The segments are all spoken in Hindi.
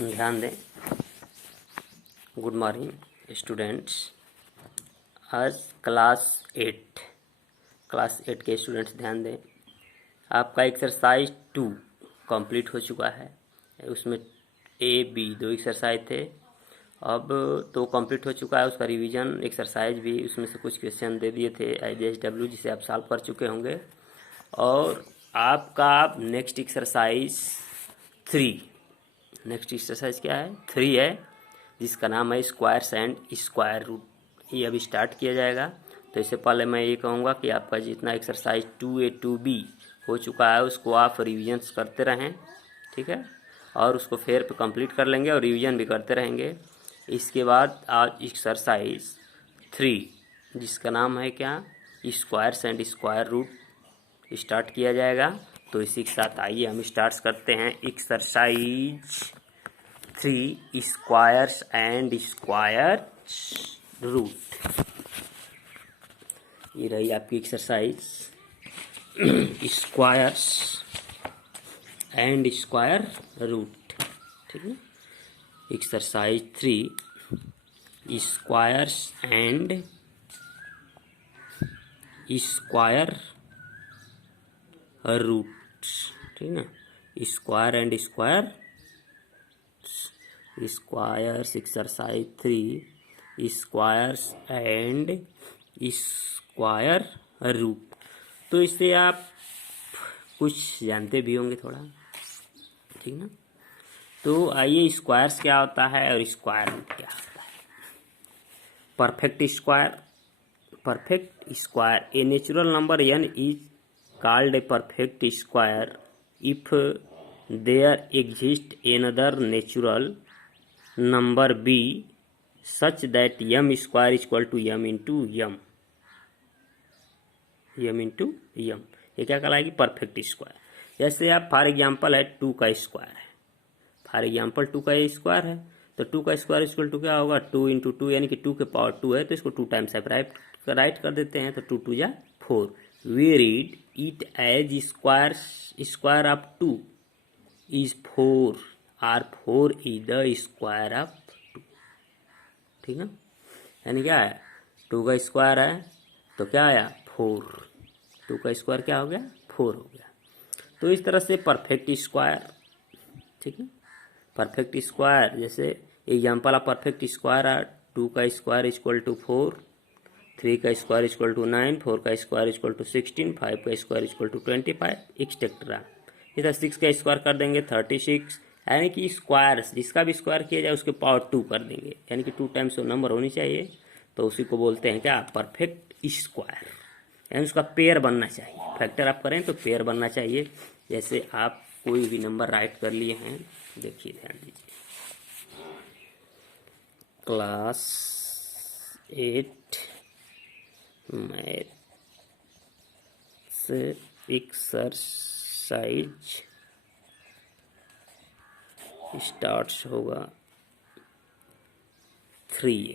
ध्यान दें। Good morning students. आज क्लास 8 के स्टूडेंट्स ध्यान दें। आपका एक्सरसाइज 2 कंप्लीट हो चुका है। उसमें A, B दो एक्सरसाइज थे, अब तो कंप्लीट हो चुका है। उसका रिवीजन एक्सरसाइज भी, उसमें से कुछ क्वेश्चन दे दिए थे IGSW जिसे आप सॉल्व कर चुके होंगे। और आपका नेक्स्ट एक्सरसाइज 3, नेक्स्ट एक्सरसाइज क्या है? 3 है, जिसका नाम है स्क्वायर्स एंड स्क्वायर रूट। ये अभी स्टार्ट किया जाएगा। तो इससे पहले मैं ये कहूँगा कि आपका जितना एक्सरसाइज 2A 2B हो चुका है उसको आप रिविजन्स करते रहें, ठीक है, और उसको फेयर पे कंप्लीट कर लेंगे और रिवीजन भी करते रहेंगे। इसके बाद आज एक्सरसाइज 3 जिसका नाम है क्या? Squares and square root start किया जाएगा। तो इसी के साथ आइए हम स्टार्ट करते हैं exercise 3 squares and square root. ये रही आपकी exercise squares and square root, ठीक है। Exercise 3 squares and square root, ठीक है ना। Square and square squares exercise 3 squares and square root. तो इससे आप कुछ जानते भी होंगे थोड़ा, ठीक ना। तो आइए, स्क्वायर्स क्या होता है और स्क्वायर रूट क्या होता है। Perfect square a natural number n is called a perfect square if there exists another natural number b such that m square is equal to m into m। ये क्या कहलाएगी? Perfect square. जैसे आप फॉर एग्जांपल है 2 का स्क्वायर है, फॉर एग्जांपल 2 का स्क्वायर है, तो 2 का स्क्वायर इक्वल टू क्या होगा? 2 इंटू 2, यानी कि 2 के पावर 2 है तो इसको 2 टाइम्स आप राइट कर देते हैं, तो 2 2 जा 4। We read it as square of 2 is 4 और 4 इज द स्क्वायर ऑफ 2, ठीक है। यानी क्या है? 2 का स्क्वायर है तो क्या आया? 4। 2 का स्क्वायर क्या हो गया? 4 हो गया। तो इस तरह से परफेक्ट स्क्वायर, ठीक है। परफेक्ट स्क्वायर जैसे एग्जांपल ऑफ परफेक्ट स्क्वायर है 2 का स्क्वायर इक्वल टू 4, 3 का स्क्वायर इक्वल टू 9, 4 का स्क्वायर इक्वल टू 16, 5 का स्क्वायर इक्वल टू 25, एक्सेट्रा। इधर 6 का स्क्वायर कर देंगे 36, यानी कि स्क्वायर्स जिसका भी स्क्वायर किया जाए उसके पावर 2 कर देंगे, यानी कि 2 टाइम्स वो नंबर होनी चाहिए। तो उसी को बोलते हैं क्या? Perfect square. यानी उसका पेयर बनना चाहिए। फैक्टर आप करें तो पेयर बनना चाहिए। जैसे आप कोई भी नंबर राइट कर लिए हैं, देखिए ध्यान दीजिए। क्लास 8 मैथ्स एक्सरसाइज स्टार्ट होगा 3।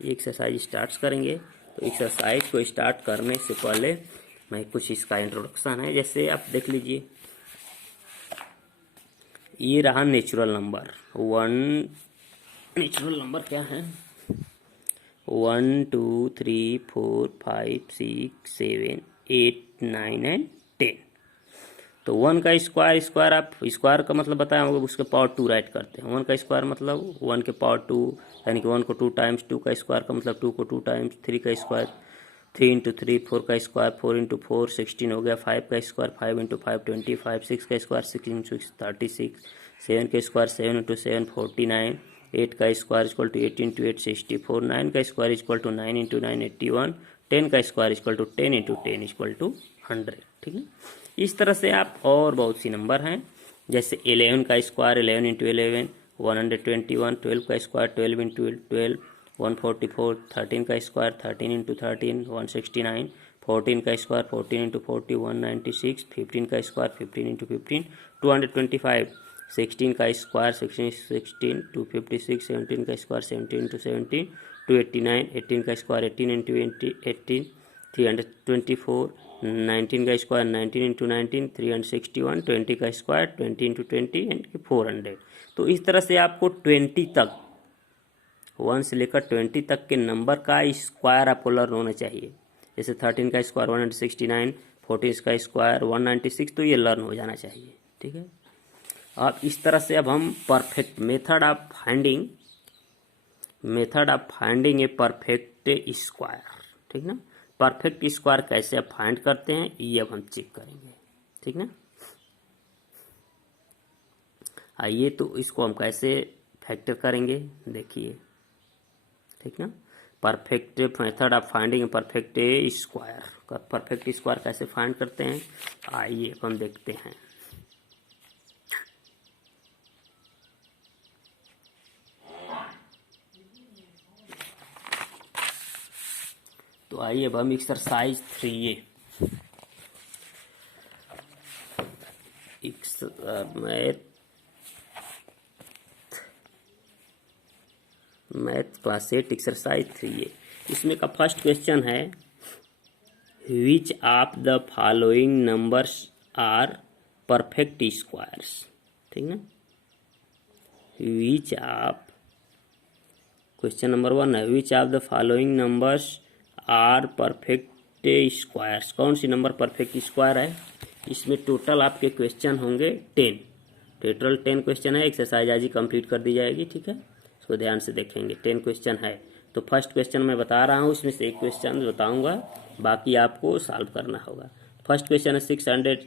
एक्सरसाइज स्टार्ट करेंगे। तो एक्सरसाइज को स्टार्ट करने से पहले मैं कुछ इसका इंट्रोडक्शन है। जैसे आप देख लीजिए, ये रहा नेचुरल नंबर 1। नेचुरल नंबर क्या है? 1 2 3 4 5 6 7 8 9 एंड 10। तो 1 का स्क्वायर आप स्क्वायर का मतलब बताया होगा, उसके पावर 2 राइट करते हैं। 1 का स्क्वायर मतलब 1 के पावर 2, यानी कि 1 को 2 टाइम्स, 2 का स्क्वायर का मतलब 2 को 2 टाइम्स, 3 का स्क्वायर 3 इंटू 3, 4 का स्क्वायर 4 इंटू 4 16 हो गया, 5 का स्क्वायर 5 इंटू 5 25, 6 का स्क्वायर 6 इंटू 6 36, 7 का स्क्वायर 7 इंटू 7 49, 8 का स्क्वायर इक्वल टू 8 इंटू 8 64, 9 का स्क्वायर इक्वल टू 9 इंटू 9 81, 10 का square equal to 10 into 10 equal to 100, ठीक है। इस तरह से आप और बहुत सी नंबर हैं। जैसे 11 का स्क्वायर 11 इंटू 11 121, 12 का स्क्वायर 12 इंटू 12 144, 13 का स्क्वायर 13 इंटू 13 169, 14 का स्क्वायर 14 इंटू 40 196, 15 का स्क्वायर 15 इंटू 15 225, 16 का स्क्वायर 16 256, 17 का स्क्वायर 17 इंटू 17 289, 18 का स्क्वायर 18 इंटू 18 324, 19 का स्क्वायर 19 इंटू 19 361, 20 का स्क्वायर 20 इंटू 20 यानी कि 400। तो इस तरह से आपको 20 तक 1 से लेकर 20 तक के नंबर का स्क्वायर आपको लर्न होना चाहिए। जैसे 13 का स्क्वायर 169, 14 का स्क्वायर 196, तो ये लर्न हो जाना चाहिए। ठीक है, अब इस तरह से अब हम perfect method of finding a perfect square, ठीक ना, परफेक्ट स्क्वायर कैसे आप फाइंड करते हैं ये अब हम चेक करेंगे। ठीक ना, आइए तो इसको हम कैसे फैक्टर करेंगे देखिए। ठीक ना, perfect method of finding perfect square, perfect square कैसे फाइंड करते हैं आइए हम देखते हैं। तो आइए अब हम exercise 3A math class 8 exercise 3A, इसमें का फर्स्ट क्वेश्चन है which of the following numbers are perfect squares. ठीक ना, विच ऑफ, क्वेश्चन नंबर 1 है which of the following numbers are perfect squares. कौन सी नंबर परफेक्ट स्क्वायर है। इसमें टोटल आपके क्वेश्चन होंगे 10, टोटल 10 क्वेश्चन है। एक्सरसाइज आज ही कंप्लीट कर दी जाएगी। ठीक है, इसको ध्यान से देखेंगे। 10 क्वेश्चन है। तो फर्स्ट क्वेश्चन मैं बता रहा हूँ, इसमें से एक क्वेश्चन बताऊंगा, बाकी आपको सॉल्व करना होगा। फर्स्ट क्वेश्चन है 600,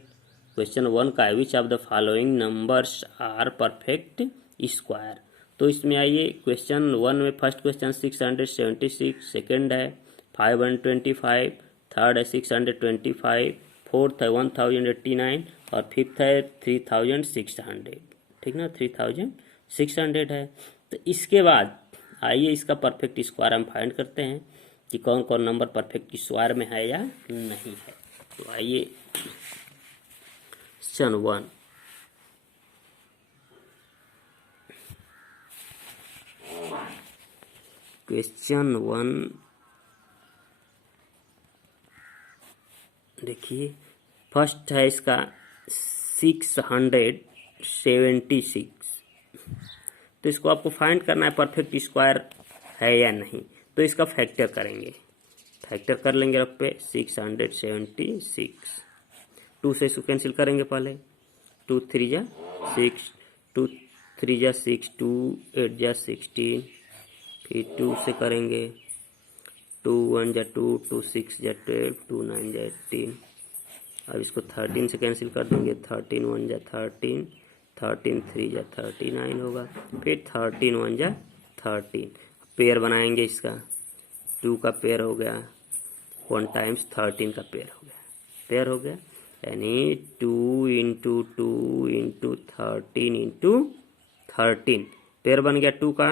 क्वेश्चन 1 का है which of the following numbers are perfect square. तो इसमें आइए क्वेश्चन 1 में फर्स्ट क्वेश्चन 676, सेकेंड है 525, थर्ड है 625, फोर्थ है 1089 और फिफ्थ है 3600। ठीक ना, 3600 है। तो इसके बाद आइए इसका परफेक्ट स्क्वायर हम फाइंड करते हैं कि कौन कौन नंबर परफेक्ट स्क्वायर में है या नहीं है। तो आइए क्वेश्चन 1, क्वेश्चन 1 देखिए, फर्स्ट है इसका 676। तो इसको आपको फाइंड करना है परफेक्ट स्क्वायर है या नहीं। तो इसका फैक्टर करेंगे, फैक्टर कर लेंगे रफ पे 676, 2 से इसको कैंसिल करेंगे पहले, 2 3 जा 6, 2 3 जा 6, 2 8 जा 16, फिर 2 से करेंगे 2 1 जा 2, 2 6 जा 12, 2 9 जा 18। अब इसको 13 से कैंसिल कर देंगे, 13 1 जा 13, 13 3 जा 39 होगा, फिर 13 1 जा 13। पेयर बनाएंगे इसका, 2 का पेयर हो गया 1 टाइम्स 13 का पेयर हो गया, पेयर हो गया यानी 2 इंटू 2 इंटू 13 इंटू 13 पेयर बन गया। 2 का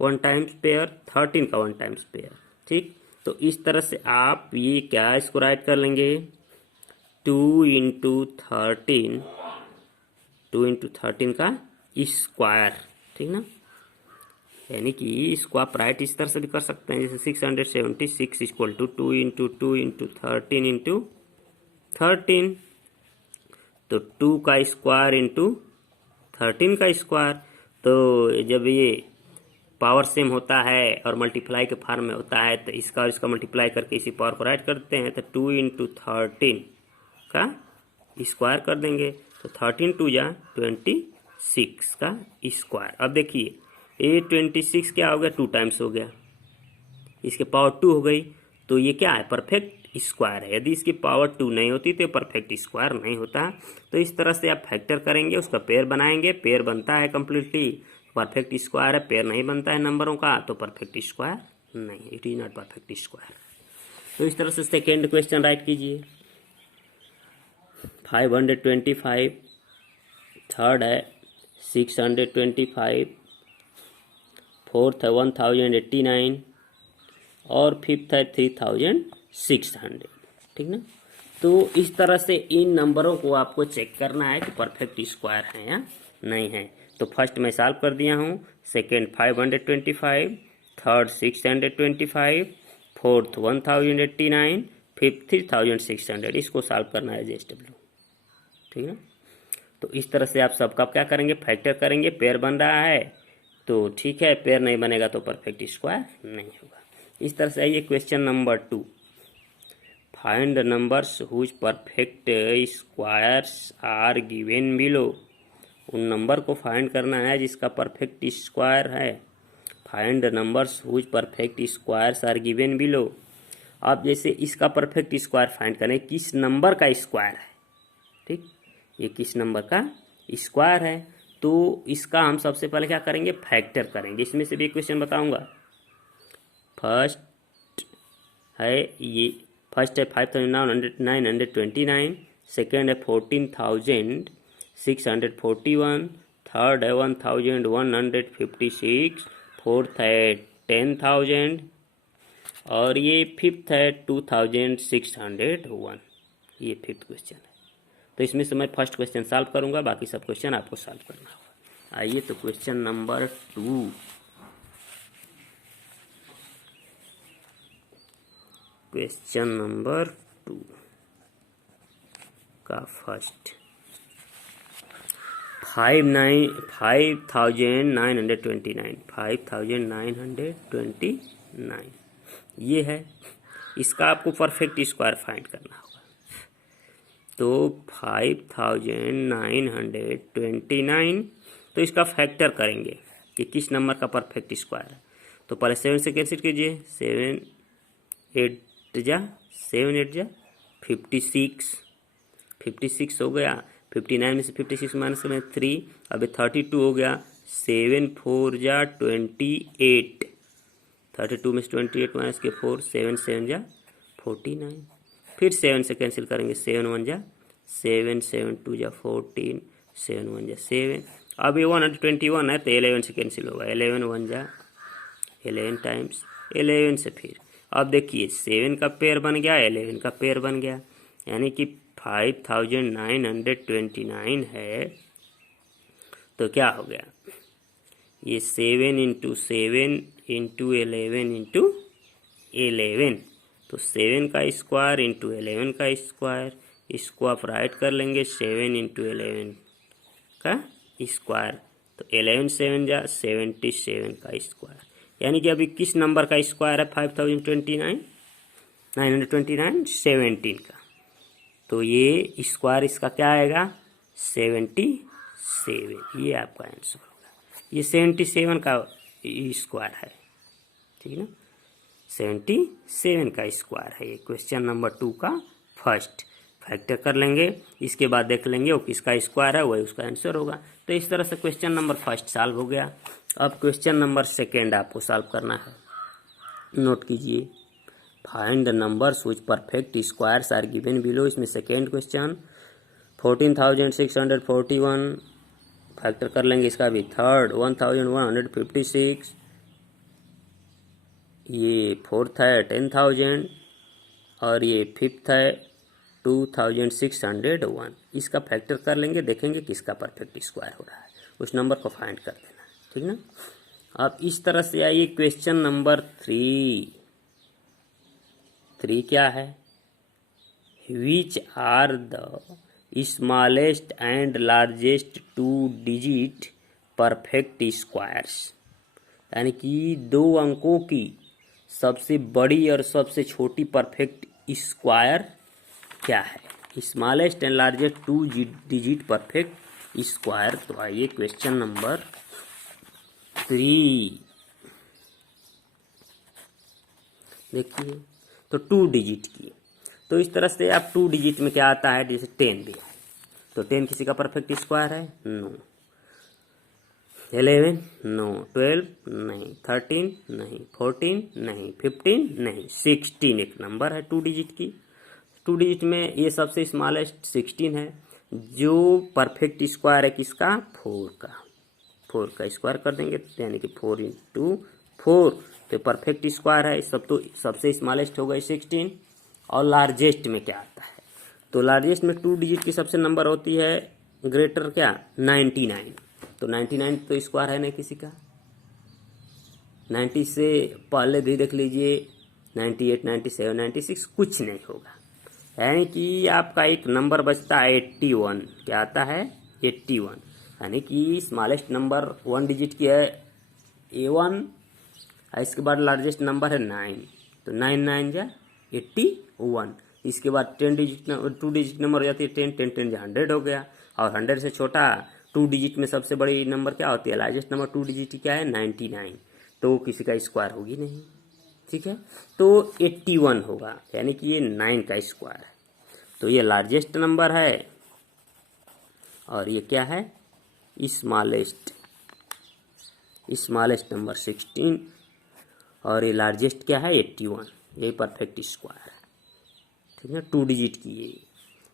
1 टाइम्स पेयर, 13 का 1 टाइम्स पेयर। ठीक, तो इस तरह से आप ये क्या इसको राइट कर लेंगे 2 इंटू 13, 2 इंटू 13 का स्क्वायर। ठीक ना, यानी कि इसको आप राइट इस तरह से भी कर सकते हैं, जैसे 676 equal to 2 into 2 into 13 into 13, तो 2 का स्क्वायर इंटू 13 का स्क्वायर। तो जब ये पावर सेम होता है और मल्टीप्लाई के फॉर्म में होता है तो इसका और इसका मल्टीप्लाई करके इसी पावर को राइट करते हैं, तो 2 इंटू 13 का स्क्वायर कर देंगे, तो 13 2 जा 26 का स्क्वायर। अब देखिए ये 26 क्या हो गया 2 टाइम्स हो गया, इसके पावर 2 हो गई, तो ये क्या है परफेक्ट स्क्वायर है। यदि इसकी पावर 2 नहीं होती तो परफेक्ट स्क्वायर नहीं होता। तो इस तरह से आप फैक्टर करेंगे, उसका पेयर बनाएंगे, पेयर बनता है कम्प्लीटली परफेक्ट स्क्वायर है, पेयर नहीं बनता है नंबरों का तो परफेक्ट स्क्वायर नहीं, it is not perfect square. तो इस तरह से सेकेंड क्वेश्चन राइट कीजिए, 525, थर्ड है 625, फोर्थ है 1089 और फिफ्थ है 3600। ठीक ना, तो इस तरह से इन नंबरों को आपको चेक करना है कि परफेक्ट स्क्वायर है या नहीं है। तो फर्स्ट मैं सॉल्व कर दिया हूँ, सेकेंड 525, थर्ड 625, फोर्थ 1089, 53,600, इसको सॉल्व करना है JSW, ठीक है। तो इस तरह से आप सबका क्या करेंगे, फैक्टर करेंगे। पेयर बन रहा है तो ठीक है, पेयर नहीं बनेगा तो परफेक्ट स्क्वायर नहीं होगा। इस तरह से आइए question number 2, find the numbers whose perfect squares are given below. उन नंबर को फाइंड करना है जिसका परफेक्ट स्क्वायर है। Find the numbers whose perfect squares are given below. अब जैसे इसका परफेक्ट स्क्वायर फाइंड करें, किस नंबर का स्क्वायर है, ठीक, ये किस नंबर का स्क्वायर है, तो इसका हम सबसे पहले क्या करेंगे, फैक्टर करेंगे। इसमें से भी एक क्वेश्चन बताऊंगा। फर्स्ट है ये, फर्स्ट है 5,929, सेकेंड है 14,641, थर्ड है 1,156, फोर्थ है 10,000 और ये फिफ्थ है 2,601। ये फिफ्थ क्वेश्चन है। तो इसमें से मैं फर्स्ट क्वेश्चन सॉल्व करूंगा, बाकी सब क्वेश्चन आपको सॉल्व करना होगा। आइए तो क्वेश्चन नंबर 2, क्वेश्चन नंबर 2 का फर्स्ट 5,929 ये है। इसका आपको परफेक्ट स्क्वायर फाइंड करना होगा। तो 5,929, तो इसका फैक्टर करेंगे कि किस नंबर का परफेक्ट स्क्वायर है। तो पहले 7 से कैंसिल कीजिए, 7 8 जा 56 हो गया। 59 में से 56 माइनस में 3, अभी 32 हो गया। 7 4 जा 28, 32 में से 28 माइनस के 4, 7 7 जा 49। फिर 7 से कैंसिल करेंगे, 7 1 जा 7, 7 2 जा 14, 7 1 जा 7। अब ये 121 है तो 11 से कैंसिल होगा, 11 1 जा 11 टाइम्स 11 से। फिर अब देखिए 7 का पेयर बन गया, 11 का पेयर बन गया, यानी कि 5,929 है। तो क्या हो गया, ये 7 इंटू 7 इंटू 11 इंटू 11, तो 7 का स्क्वायर इंटू 11 का स्क्वायर, इसको आप राइट कर लेंगे 7 इंटू 11 का स्क्वायर, तो 11 7 जा 77 का स्क्वायर। यानी कि अभी किस नंबर का स्क्वायर है 5,929 17 का, तो ये स्क्वायर इसका क्या आएगा 77। ये आपका आंसर होगा। ये 77 का स्क्वायर है, ठीक है ना, 77 का स्क्वायर है। ये क्वेश्चन नंबर 2 का फर्स्ट फैक्टर कर लेंगे, इसके बाद देख लेंगे वो किसका स्क्वायर है, वही उसका आंसर होगा। तो इस तरह से क्वेश्चन नंबर फर्स्ट सॉल्व हो गया। अब क्वेश्चन नंबर सेकेंड आपको सॉल्व करना है। नोट कीजिए, find the numbers which perfect squares are given below. इसमें सेकेंड क्वेश्चन 14,641 फैक्टर कर लेंगे, इसका भी थर्ड 1,156, ये फोर्थ है 10,000 और ये फिफ्थ है 2,601। इसका फैक्टर कर लेंगे, देखेंगे किसका परफेक्ट स्क्वायर हो रहा है, उस नंबर को फाइंड कर देना, ठीक ना। अब इस तरह से आइए क्वेश्चन नंबर 3 क्या है, which are the smallest and largest 2 digit perfect squares. यानी कि 2 अंकों की सबसे बड़ी और सबसे छोटी परफेक्ट स्क्वायर क्या है, smallest and largest 2 digit perfect square. तो आइए क्वेश्चन नंबर 3 देखिए, तो 2 डिजिट की, तो इस तरह से आप 2 डिजिट में क्या आता है, जैसे 10 भी है, तो 10 किसी का परफेक्ट स्क्वायर है, नो। 11 नो, 12 नहीं, 13 नहीं, 14 नहीं, 15 नहीं, 16 एक नंबर है 2 डिजिट की। 2 डिजिट में ये सबसे स्मॉलेस्ट 16 है। जो परफेक्ट स्क्वायर है किसका, 4 का, 4 का स्क्वायर कर देंगे, यानी कि 4 इंटू 4, तो परफेक्ट स्क्वायर है। सब तो सबसे स्मॉलेस्ट हो गई 16। और लार्जेस्ट में क्या आता है, तो लार्जेस्ट में 2 डिजिट की सबसे नंबर होती है ग्रेटर क्या 99, तो 99 तो स्क्वायर है नहीं किसी का। 90 से पहले भी देख लीजिए 98, 97, 96 कुछ नहीं होगा। यानी कि आपका एक नंबर बचता है 81। क्या आता है? 81। यानी कि स्मॉलेस्ट नंबर 1 डिजिट की है A1, इसके बाद लार्जेस्ट नंबर है 9, तो 9 9 जा 81। इसके बाद 2 डिजिट नंबर हो जाती है 10, 10 10 100 हो गया। और 100 से छोटा 2 डिजिट में सबसे बड़ी नंबर क्या होती है? लार्जेस्ट नंबर 2 डिजिट की क्या है? 99। तो किसी का स्क्वायर होगी नहीं, ठीक है। तो 81 होगा, यानी कि ये 9 का स्क्वायर है। तो ये लार्जेस्ट नंबर है और ये क्या है? स्मॉलेस्ट नंबर 16 और ये लार्जेस्ट क्या है? 81। ये परफेक्ट स्क्वायर है, ठीक है। 2 डिजिट की ये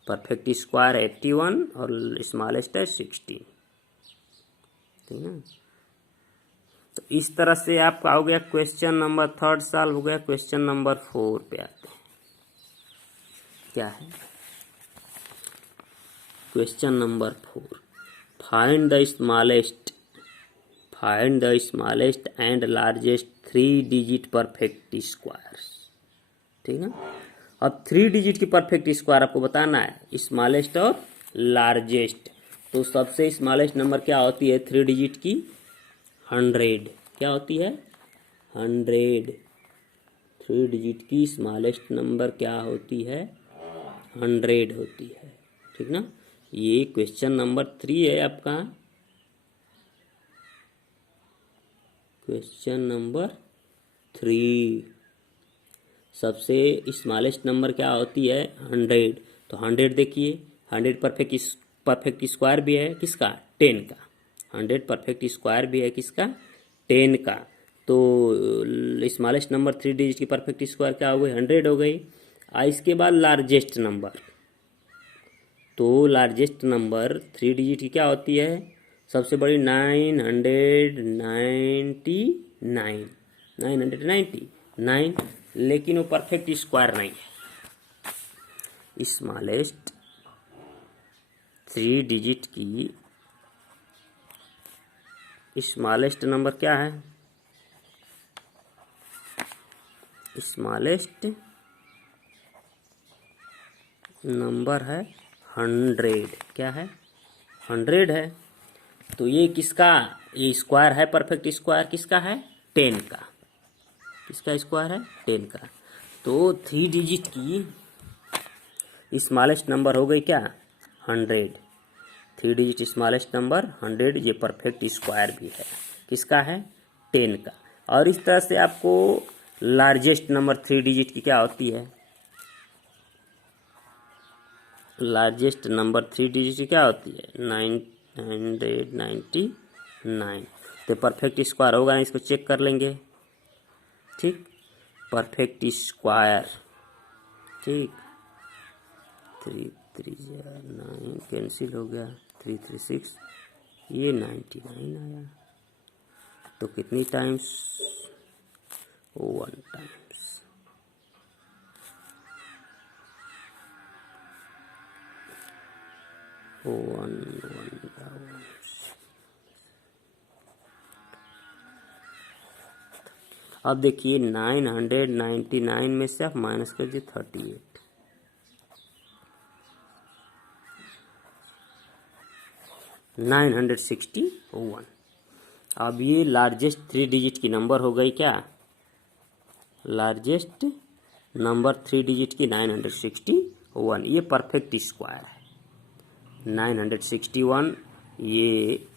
परफेक्ट स्क्वायर 81 और स्मॉलेस्ट है 16, ठीक है। तो इस तरह से आपका हो गया क्वेश्चन नंबर 3 सॉल्व हो गया। क्वेश्चन नंबर 4 पे आते हैं। क्या है question number 4? Find the smallest and largest 3 digit perfect squares, ठीक है। अब 3 डिजिट की परफेक्ट स्क्वायर आपको बताना है, स्मॉलेस्ट और लार्जेस्ट। तो सबसे स्मॉलेस्ट नंबर क्या होती है 3 डिजिट की? 100। क्या होती है? 100। 3 डिजिट की स्मॉलेस्ट नंबर क्या होती है? 100 होती है, ठीक ना। ये क्वेश्चन नंबर 3 है आपका। क्वेश्चन नंबर 3, सबसे स्मॉलेस्ट नंबर क्या होती है? 100। तो 100 देखिए, 100 परफेक्ट स्क्वायर भी है किसका? 10 का। 100 परफेक्ट स्क्वायर भी है किसका? 10 का। तो स्मॉलेस्ट नंबर 3 डिजिट की परफेक्ट स्क्वायर क्या हो गई? 100 हो गई। इसके बाद लार्जेस्ट नंबर, तो लार्जेस्ट नंबर 3 डिजिट की क्या होती है? सबसे बड़ी 999, लेकिन वो परफेक्ट स्क्वायर नहीं है। स्मॉलेस्ट 3 डिजिट की स्मॉलेस्ट नंबर क्या है? स्मॉलेस्ट नंबर है 100। क्या है? 100 है। तो ये किसका? ये स्क्वायर है, परफेक्ट स्क्वायर किसका है? 10 का। किसका स्क्वायर है? 10 का। तो 3 डिजिट की स्मॉलेस्ट नंबर हो गई क्या? 100। 3 डिजिट स्मॉलेस्ट नंबर 100, ये परफेक्ट स्क्वायर भी है किसका है? 10 का। और इस तरह से आपको लार्जेस्ट नंबर 3 डिजिट की क्या होती है? लार्जेस्ट नंबर 3 डिजिट की क्या होती है? 999। तो परफेक्ट स्क्वायर होगा, इसको चेक कर लेंगे, ठीक। परफेक्ट स्क्वायर, ठीक। 3 3 9 कैंसिल हो गया, 3 3 6, ये 99 आया। तो कितनी टाइम्स? 1 टाइम्स। 1 1 अब देखिए 999 में से आप माइनस कर दीजिए 38। 961। अब ये लार्जेस्ट 3 डिजिट की नंबर हो गई क्या? लार्जेस्ट नंबर 3 डिजिट की 961, ये परफेक्ट स्क्वायर है। 961 ये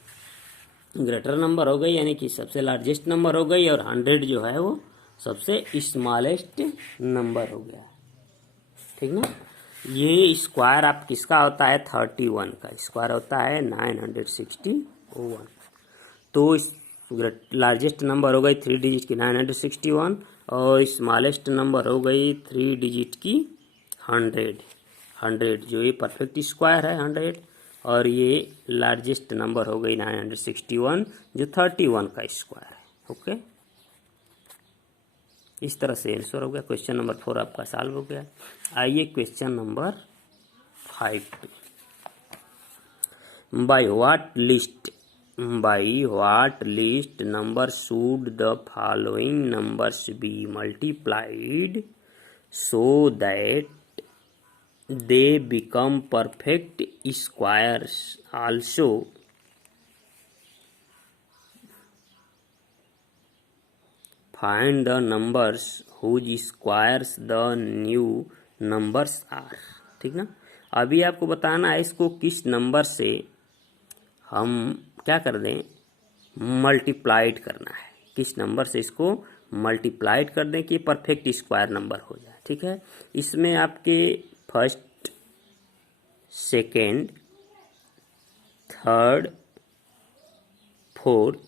ग्रेटर नंबर हो गई, यानी कि सबसे लार्जेस्ट नंबर हो गई, और 100 जो है वो सबसे स्मॉलेस्ट नंबर हो गया, ठीक ना। ये स्क्वायर आप किसका होता है? 31 का स्क्वायर होता है 961। तो लार्जेस्ट नंबर हो गई 3 डिजिट की 961 और स्मॉलेस्ट नंबर हो गई 3 डिजिट की 100, जो ये परफेक्ट स्क्वायर है 100, और ये लार्जेस्ट नंबर हो गई 961 जो 31 का स्क्वायर है। ओके, इस तरह से आंसर हो गया। क्वेश्चन नंबर 4 आपका सॉल्व हो गया। आइए क्वेश्चन नंबर 5 पे। Bye what list by what least number should the following numbers be multiplied so that they become perfect squares? Also, find the numbers whose squares the new numbers are. ठीक ना। अभी आपको बताना है इसको किस नंबर से हम क्या कर दें, मल्टीप्लाइड करना है, किस नंबर से इसको मल्टीप्लाइड कर दें कि परफेक्ट स्क्वायर नंबर हो जाए। ठीक है, इसमें आपके फर्स्ट, सेकेंड, थर्ड, फोर्थ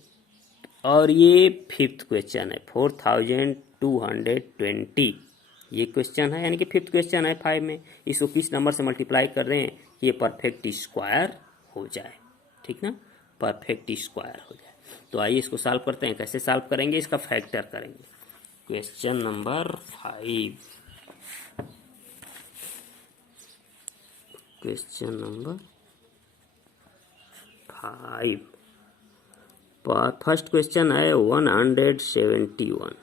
और ये फिफ्थ क्वेश्चन है 4220, ये क्वेश्चन है, यानी कि फिफ्थ क्वेश्चन है 5 में। इसको किस नंबर से मल्टीप्लाई कर रहे हैं कि ये परफेक्ट स्क्वायर हो जाए। ठीक ना, परफेक्ट स्क्वायर हो जाए। तो आइए इसको सॉल्व करते हैं। कैसे सॉल्व करेंगे, इसका फैक्टर करेंगे। Question number 5, question number 5, first question है 171।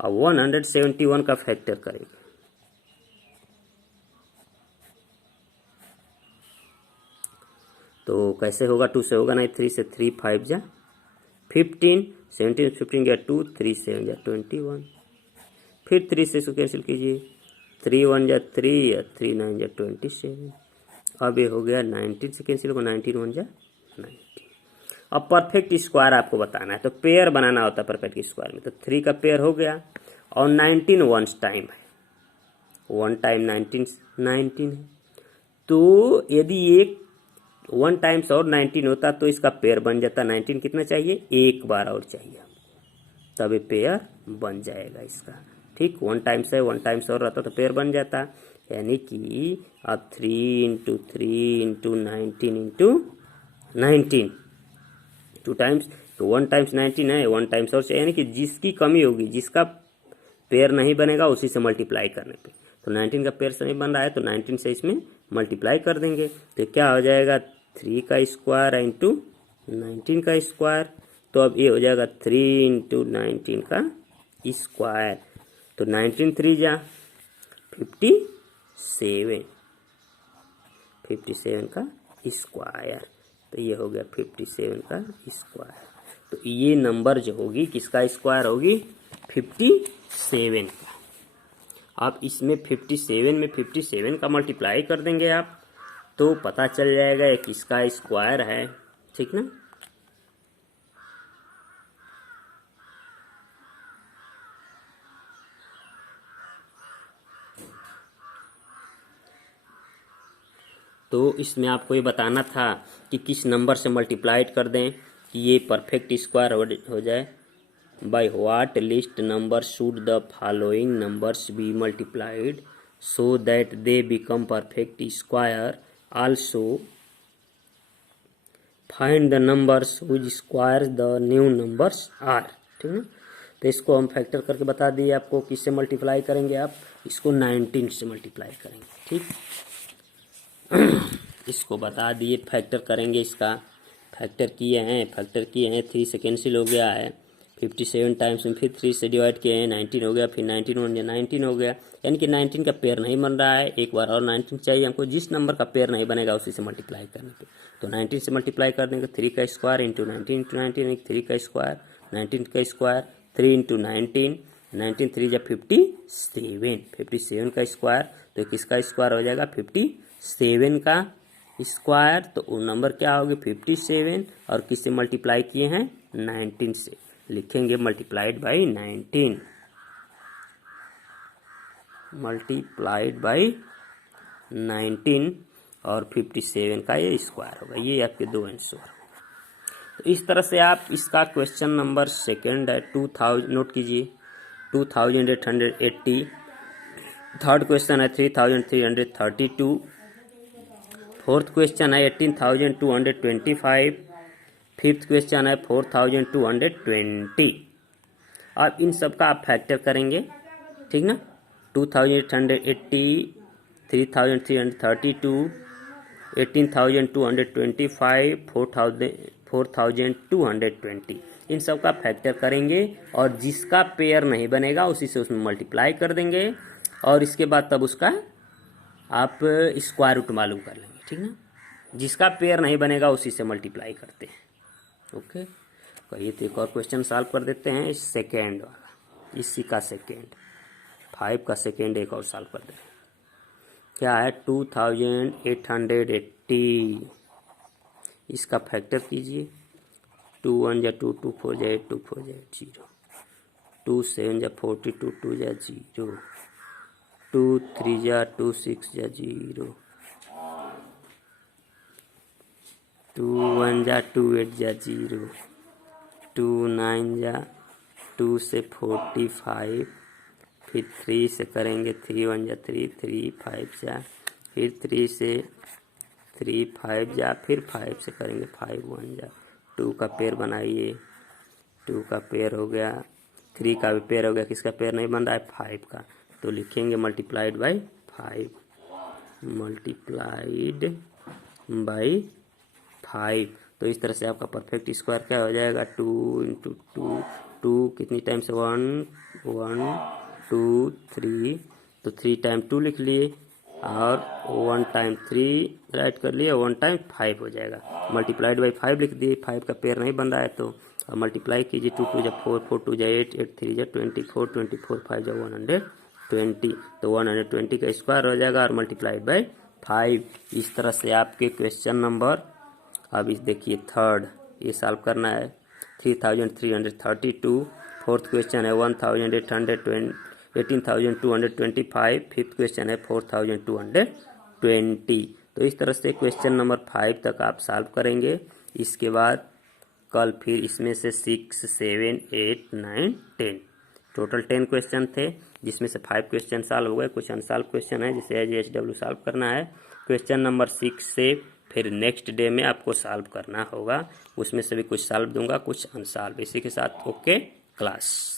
अब 171 का फैक्टर करेंगे। तो कैसे होगा, 2 से होगा नहीं, 3 से, 3 5 जा 15, 17 15 जा 2, 3 7 जा 21, फिर 3 से इसको कैंसिल कीजिए, 3 1 जा 3 या 3 9 जा 27। अब ये हो गया 19 से कैंसिल होगा, 19 1 जा 19। अब परफेक्ट स्क्वायर आपको बताना है, तो पेयर बनाना होता है परफेक्ट स्क्वायर में। तो 3 का पेयर हो गया और 19 1 टाइम है, 1 टाइम 19 है। तो यदि एक 1 टाइम्स और 19 होता तो इसका पेयर बन जाता। 19 कितना चाहिए, एक बार और चाहिए, तब ये पेयर बन जाएगा इसका। ठीक, 1 टाइम्स है, 1 टाइम्स और रहता तो पेयर बन जाता। यानी कि अब 3 × 3 × 19 × 19 2 टाइम्स, तो 1 टाइम्स 19 है, 1 टाइम्स और चाहिए, यानी कि जिसकी कमी होगी, जिसका पेयर नहीं बनेगा उसी से मल्टीप्लाई करने पे। तो 19 का पेयर से नहीं बन रहा है तो 19 से इसमें मल्टीप्लाई कर देंगे। तो क्या हो जाएगा, 3 का स्क्वायर इंटू 19 का स्क्वायर। तो अब ये हो जाएगा 3 × 19 का स्क्वायर। तो 19 3 जा 57 का स्क्वायर। तो ये हो गया 57 का स्क्वायर। तो ये नंबर जो होगी किसका स्क्वायर होगी, 57 का। आप इसमें 57 में 57 का मल्टीप्लाई कर देंगे आप, तो पता चल जाएगा ये किसका स्क्वायर है। ठीक ना। तो इसमें आपको ये बताना था कि किस नंबर से मल्टीप्लाइड कर दें कि ये परफेक्ट स्क्वायर हो जाए। By what least number should the following numbers be multiplied so that they become perfect square. Also find the numbers which square the new numbers are. ठीक है, तो इसको हम फैक्टर करके बता दिए आपको। किससे मल्टीप्लाई करेंगे आप, इसको 19 से मल्टीप्लाई करेंगे। ठीक, इसको बता दिए, फैक्टर करेंगे। इसका फैक्टर किए हैं 3 से कैंसिल हो गया है, 57 टाइम्स में फिर 3 से डिवाइड किए हैं, 19 हो गया, फिर 19 1 19 हो गया। यानी कि 19 का पेयर नहीं बन रहा है, एक बार और 19 चाहिए हमको। जिस नंबर का पेयर नहीं बनेगा उसी से मल्टीप्लाई करने पे, तो 19 से मल्टीप्लाई कर देंगे। 3 का स्क्वायर इंटू 19 × 19, 3 का स्क्वायर 19 का स्क्वायर 3 × 19, 19 3 जा 57 का स्क्वायर। तो किसका स्क्वायर हो जाएगा, 57 का स्क्वायर। तो वो नंबर क्या होगी, 57, और किससे मल्टीप्लाई किए हैं, 19 से। लिखेंगे मल्टीप्लाइड बाई 19, मल्टीप्लाइड बाई 19, और 57 का ये स्क्वायर होगा। ये आपके 2 आंसर। तो इस तरह से आप इसका क्वेश्चन नंबर सेकेंड है 2000, नोट कीजिए 2880। थर्ड क्वेश्चन है 3332। फोर्थ क्वेश्चन है 18225। फिफ्थ क्वेश्चन है 4220। अब इन सब का आप फैक्टर करेंगे। ठीक ना, 2880, 3332, 18,225, 4,220, इन सब का फैक्टर करेंगे और जिसका पेयर नहीं बनेगा उसी से उसमें मल्टीप्लाई कर देंगे और इसके बाद तब उसका आप स्क्वायर रूट मालूम कर लेंगे, ठीक ना। जिसका पेयर नहीं बनेगा उसी से मल्टीप्लाई करते हैं। ओके, कहिए तो एक और क्वेश्चन सॉल्व कर देते हैं, सेकेंड वाला, इसी का सेकेंड 5 का सेकेंड एक और सॉल्व कर देते हैं। क्या है 2880, इसका फैक्टर कीजिए। 2 1 जा 2, 2 4 जा 8, 2 4 जा 8, 0, 2 7 जा 42, 2 जा 0, 2 3 जा 2 6 जा 0, 2 1 जा 2 8 जा 0, 2 9 जा 2 से 45, फिर 3 से करेंगे, 3 1 जा 3, 3 5 जा, फिर 3 से 3 5 जा, फिर 5 से करेंगे, 5 1 जा, 2 का पेयर बनाइए, 2 का पेयर हो गया, 3 का भी पेयर हो गया, किसका पेयर नहीं बन रहा है 5 का, तो लिखेंगे मल्टीप्लाइड बाई 5, मल्टीप्लाइड बाई 5। तो इस तरह से आपका परफेक्ट स्क्वायर क्या हो जाएगा 2 इंटू 2, 2 कितनी टाइम से 1 1 2 3, तो 3 टाइम 2 लिख लिए और 1 टाइम 3 राइट कर लिए, 1 टाइम 5 हो जाएगा, मल्टीप्लाइड बाई 5 लिख दिए। 5 का पेयर नहीं बन रहा है तो मल्टीप्लाई कीजिए, 2 2 जा 4, 4 2 जा 8, 8 3 जा 24, 24 5 जा 120, तो 120 का स्क्वायर हो जाएगा और मल्टीप्लाइड बाई 5। इस तरह से आपके क्वेश्चन नंबर, अब इस देखिए थर्ड, ये सॉल्व करना है 3332। फोर्थ क्वेश्चन है 1825। फिफ्थ क्वेश्चन है 4220। तो इस तरह से क्वेश्चन नंबर 5 तक आप सॉल्व करेंगे। इसके बाद कल फिर इसमें से 6 7 8 9 10 टोटल 10 क्वेश्चन थे, जिसमें से 5 क्वेश्चन सॉल्व हो गए, कुछ अनसॉल्व क्वेश्चन है जिसे HW सॉल्व करना है। क्वेश्चन नंबर 6 से फिर नेक्स्ट डे में आपको सॉल्व करना होगा, उसमें से भी कुछ सॉल्व दूंगा, कुछ अनसॉल्व। इसी के साथ ओके क्लास।